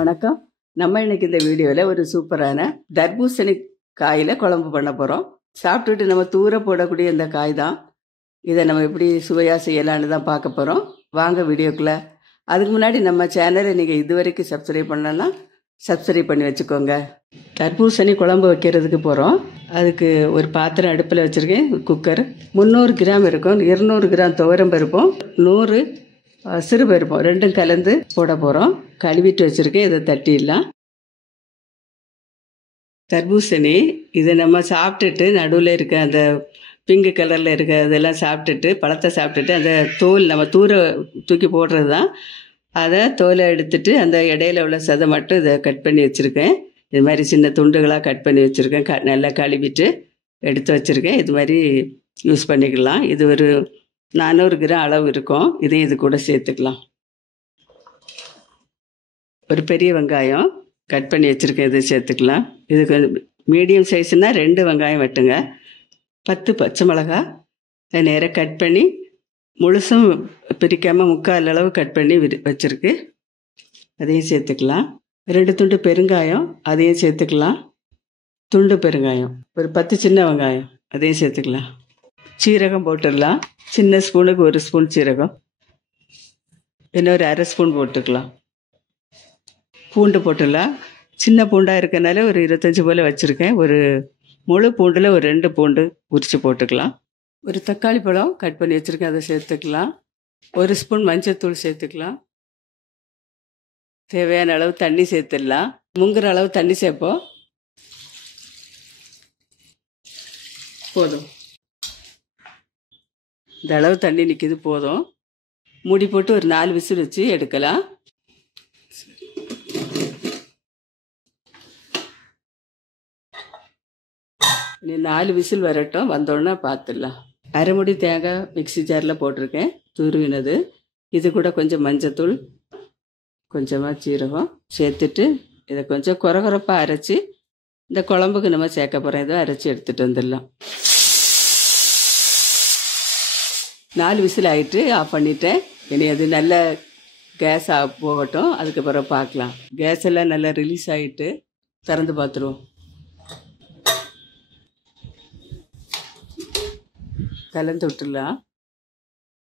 வணக்கம். நம்ம இன்னைக்கு இந்த வீடியோவில் ஒரு சூப்பரான தர்பூசணி காயில் குழம்பு பண்ண போகிறோம். சாப்பிட்டுட்டு நம்ம தூர போடக்கூடிய இந்த காய் தான். இதை நம்ம எப்படி சுவையாக செய்யலான்னு தான் பார்க்க போகிறோம். வாங்க வீடியோக்குள்ளே. அதுக்கு முன்னாடி நம்ம சேனலை நீங்கள் இதுவரைக்கும் சப்ஸ்கிரைப் பண்ணலன்னா சப்ஸ்கிரைப் பண்ணி வச்சுக்கோங்க. தர்பூசணி குழம்பு வைக்கிறதுக்கு போகிறோம். அதுக்கு ஒரு பாத்திரம் அடுப்பில் வச்சுருக்கேன். குக்கர் 300 கிராம் இருக்கும். 200 கிராம் துவரம் பருப்பும் 100 சிறுபருப்பும் ரெண்டும் கலந்து போட போகிறோம். கழுவிட்டு வச்சுருக்கேன். இதை தட்டிடலாம். தர்பூசணி இதை நம்ம சாப்பிட்டுட்டு நடுவில் இருக்க அந்த பிங்க் கலரில் இருக்க அதெல்லாம் சாப்பிட்டுட்டு பழத்தை சாப்பிட்டுட்டு அந்த தோல் நம்ம தூக்கி போடுறது தான். அதை தோலை எடுத்துட்டு அந்த இடையில உள்ள சதை மட்டும் இதை கட் பண்ணி வச்சுருக்கேன். இது மாதிரி சின்ன துண்டுகளாக கட் பண்ணி வச்சுருக்கேன். நல்லா கழுவிட்டு எடுத்து வச்சுருக்கேன். இது மாதிரி யூஸ் பண்ணிக்கலாம். இது ஒரு 400 கிராம் அளவு இருக்கும். இதையும் இது கூட சேர்த்துக்கலாம். ஒரு பெரிய வெங்காயம் கட் பண்ணி வச்சுருக்கேன். இதை சேர்த்துக்கலாம். இதுக்கு மீடியம் சைஸ்னால் 2 வெங்காயம் வெட்டுங்க. 10 பச்சை மிளகா நேராக கட் பண்ணி முழுசும் பிரிக்காமல் 3/4 அளவு கட் பண்ணி வச்சுருக்கு. அதையும் சேர்த்துக்கலாம். 2 துண்டு பெருங்காயம் அதையும் சேர்த்துக்கலாம். துண்டு பெருங்காயம் ஒரு 10 சின்ன வெங்காயம் அதையும் சேர்த்துக்கலாம். சீரகம் போட்டுடலாம். சின்ன ஸ்பூனுக்கு 1 ஸ்பூன் சீரகம், இன்னொரு 1/2 ஸ்பூன் போட்டுக்கலாம். பூண்டு போட்டுடலாம். சின்ன பூண்டாக இருக்கனால ஒரு 25 போல் வச்சுருக்கேன். ஒரு முழு பூண்டில் ஒரு 2 பூண்டு உரித்து போட்டுக்கலாம். ஒரு தக்காளி பழம் கட் பண்ணி வச்சுருக்கேன். அதை சேர்த்துக்கலாம். 1 ஸ்பூன் மஞ்சள்தூள் சேர்த்துக்கலாம். தேவையான அளவு தண்ணி சேர்த்துடலாம். முங்குற அளவு தண்ணி சேர்ப்போம். போதும். இந்த அளவு தண்ணி நிற்கிது, போதும். மூடி போட்டு ஒரு 4 விசில் வச்சு எடுக்கலாம். இனி 4 விசில் வரட்டும். வந்தோடனே பார்த்துடலாம். அரை முடி தேங்காய் மிக்ஸி ஜாரில் போட்டிருக்கேன், துருவினது. இது கூட கொஞ்சம் மஞ்சத்தூள், கொஞ்சமாக சீரகம் சேர்த்துட்டு இதை கொஞ்சம் குறகுறப்பாக அரைச்சி இந்த குழம்புக்கு நம்ம சேர்க்க போகிறோம். இதை அரைச்சி எடுத்துகிட்டு வந்துடலாம். 4 விசில் ஆகிட்டு ஆஃப் பண்ணிட்டேன். இனி அது நல்ல கேஸ் போகட்டும். அதுக்கப்புறம் பார்க்கலாம். கேஸ் எல்லாம் நல்லா ரிலீஸ் ஆகிட்டு திறந்து பார்த்துருவோம். கலந்து விட்டுடலாம்.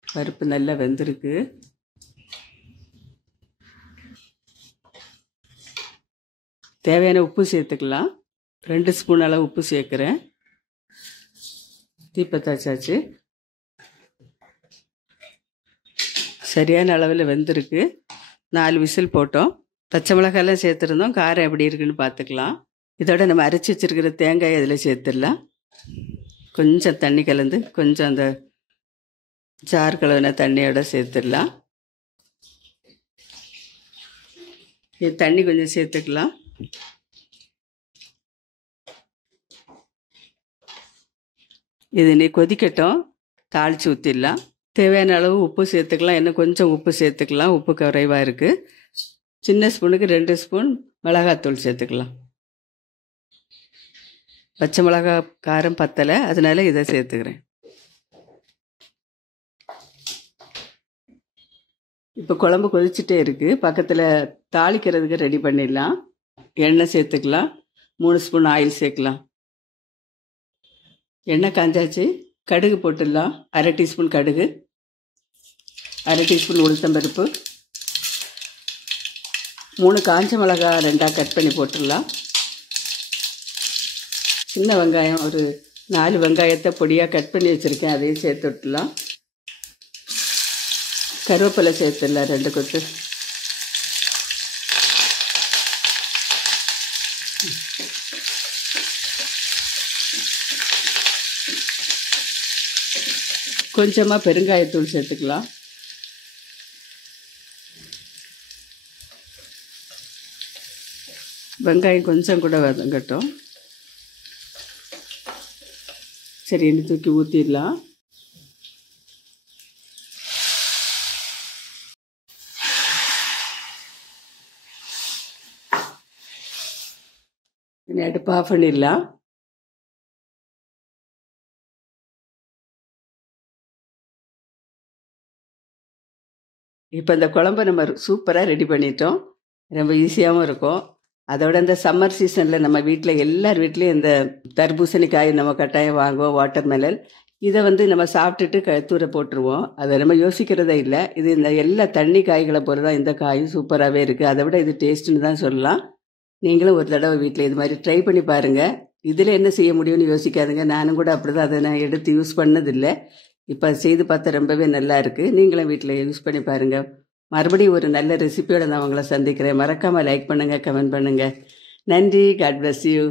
பருப்பு நல்லா வெந்திருக்கு. தேவையான உப்பு சேர்த்துக்கலாம். 2 ஸ்பூன் அளவு உப்பு சேர்க்குறேன். தீப்பத்தாச்சாச்சு. சரியான அளவில் வெந்திருக்கு. 4 விசில் போட்டோம். பச்சை மிளகாயெல்லாம் சேர்த்துருந்தோம். காரம் எப்படி இருக்குன்னு பார்த்துக்கலாம். இதோட நம்ம அரைச்சி வச்சுருக்கிற தேங்காயை அதில் சேர்த்துடலாம். கொஞ்சம் தண்ணி கலந்து கொஞ்சம் அந்த ஜார் கலவின தண்ணியோட சேர்த்துடலாம். இது தண்ணி கொஞ்சம் சேர்த்துக்கலாம். இது நீ கொதிக்கட்டும். தாளித்து ஊற்றிடலாம். தேவையான அளவு உப்பு சேர்த்துக்கலாம். இன்னும் கொஞ்சம் உப்பு சேர்த்துக்கலாம். உப்பு குறைவாக இருக்குது. சின்ன ஸ்பூனுக்கு 2 ஸ்பூன் மிளகாத்தூள் சேர்த்துக்கலாம். பச்சை மிளகா காரம் பத்தலை, அதனால இதை சேர்த்துக்கிறேன். இப்போ குழம்பு கொதிச்சுட்டே இருக்குது. பக்கத்தில் தாளிக்கிறதுக்கு ரெடி பண்ணிடலாம். எண்ணெய் சேர்த்துக்கலாம். 3 ஸ்பூன் ஆயில் சேர்க்கலாம். எண்ணெய் காஞ்சாச்சு. கடுகு போட்டுடலாம். 1/2 டீஸ்பூன் கடுகு, 1/2 டீஸ்பூன் உளுத்தம்பருப்பு, 3 காஞ்ச மிளகா 2ஆக கட் பண்ணி போட்டுடலாம். சின்ன வெங்காயம் ஒரு 4 வெங்காயத்தை பொடியாக கட் பண்ணி வச்சுருக்கேன். அதையும் சேர்த்து விட்டுடலாம். கருவேப்பிலை சேர்த்துடலாம் 2 கொத்து. கொஞ்சமாக பெருங்காயத்தூள் சேர்த்துக்கலாம். வெங்காயம் கொஞ்சம் கூட வதங்கட்டும். சரி, இனி தூக்கி ஊற்றிடலாம். இனி அடுப்பு ஆஃப் பண்ணிடலாம். இப்போ இந்த குழம்பை நம்ம சூப்பராக ரெடி பண்ணிட்டோம். ரொம்ப ஈஸியாகவும் இருக்கும். அதோட இந்த சம்மர் சீசனில் நம்ம வீட்டில் எல்லார் வீட்லேயும் இந்த தர்பூசணிக்காய் நம்ம கட்டாயம் வாங்குவோம், வாட்டர்மெலன். இதை நம்ம சாப்பிட்டுட்டு தூர போட்டுருவோம். அதை நம்ம யோசிக்கிறதே இல்லை. இது இந்த எல்லா தண்ணி காய்களை போல தான் இந்த காயும் சூப்பராகவே இருக்குது. அதை விட இது டேஸ்ட்டுன்னு தான் சொல்லலாம். நீங்களும் ஒரு தடவை வீட்டில் இது மாதிரி ட்ரை பண்ணி பாருங்கள். இதில் என்ன செய்ய முடியும்னு யோசிக்காதுங்க. நானும் கூட அப்படி தான், அதை நான் எடுத்து யூஸ் பண்ணதில்லை. இப்போ செய்து பார்த்தா ரொம்பவே நல்லா இருக்குது. நீங்களும் வீட்டில் யூஸ் பண்ணி பாருங்கள். மறுபடியும் ஒரு நல்ல ரெசிபியோட நான் உங்களை சந்திக்கிறேன். மறக்காமல் லைக் பண்ணுங்கள், கமெண்ட் பண்ணுங்கள். நன்றி. God bless you.